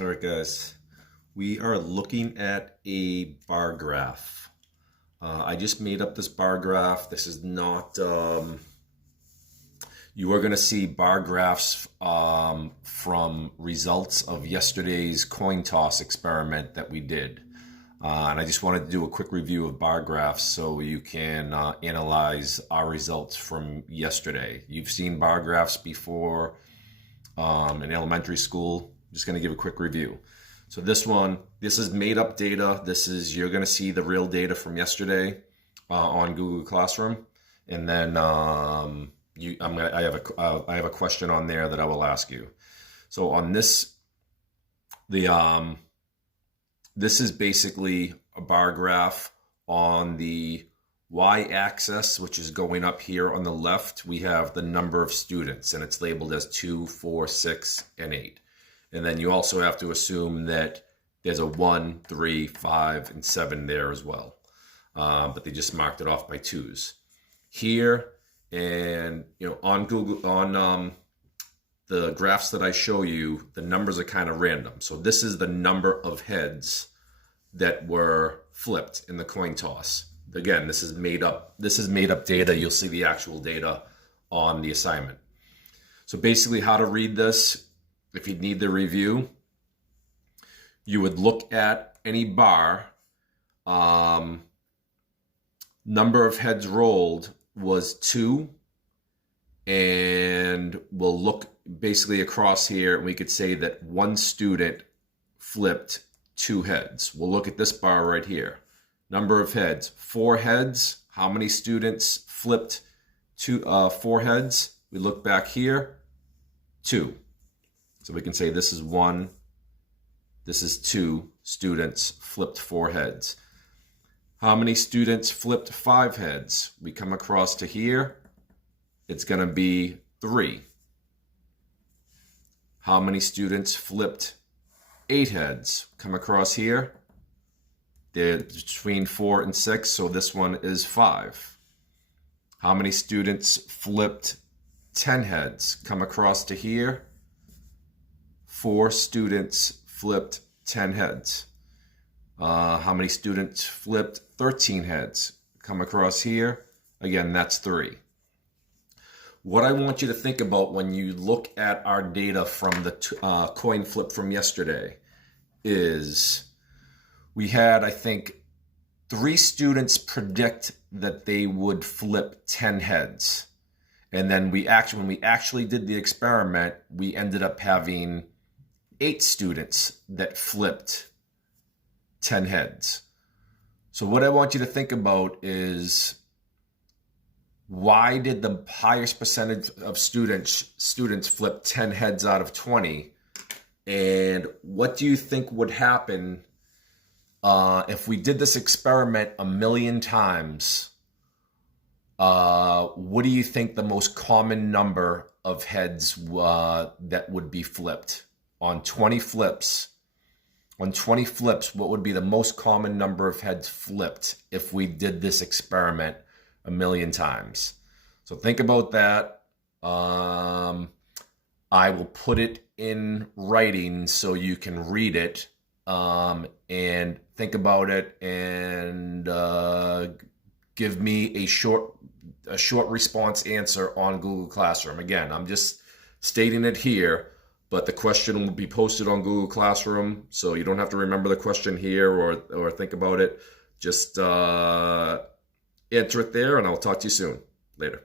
All right, guys, we are looking at a bar graph. I just made up this bar graph. This is not, you are going to see bar graphs from results of yesterday's coin toss experiment that we did. And I just wanted to do a quick review of bar graphs so you can analyze our results from yesterday. You've seen bar graphs before in elementary school. Just going to give a quick review. So this is made up data. You're going to see the real data from yesterday on Google Classroom. And then I have a question on there that I will ask you. So on this, this is basically a bar graph. On the y-axis, which is going up here on the left, we have the number of students, and it's labeled as 2, 4, 6, and 8. And then you also have to assume that there's a 1, 3, 5, and 7 there as well. But they just marked it off by 2s. Here, and on Google, on the graphs that I show you, the numbers are kind of random. So this is the number of heads that were flipped in the coin toss. Again, this is made up data. You'll see the actual data on the assignment. So basically how to read this, if you need the review, you would look at any bar. Number of heads rolled was 2. And we'll look basically across here, and we could say that one student flipped 2 heads. We'll look at this bar right here. Number of heads, 4 heads. How many students flipped 4 heads? We look back here, 2. So we can say this is 1, this is 2 students flipped 4 heads. How many students flipped 5 heads? We come across to here, it's going to be 3. How many students flipped 8 heads? Come across here, they're between 4 and 6, so this one is 5. How many students flipped 10 heads? Come across to here, 4 students flipped 10 heads. How many students flipped 13 heads? Come across here, again, that's 3. What I want you to think about when you look at our data from the coin flip from yesterday is we had, I think, 3 students predict that they would flip 10 heads. And then when we actually did the experiment, we ended up having 8 students that flipped 10 heads. So what I want you to think about is, why did the highest percentage of students flip 10 heads out of 20? And what do you think would happen if we did this experiment 1,000,000 times? What do you think the most common number of heads that would be flipped? On 20 flips, what would be the most common number of heads flipped if we did this experiment 1,000,000 times? So think about that. I will put it in writing so you can read it and think about it, and give me a short response answer on Google Classroom. Again, I'm just stating it here, but the question will be posted on Google Classroom, so you don't have to remember the question here or think about it. Just answer it there, and I'll talk to you soon. Later.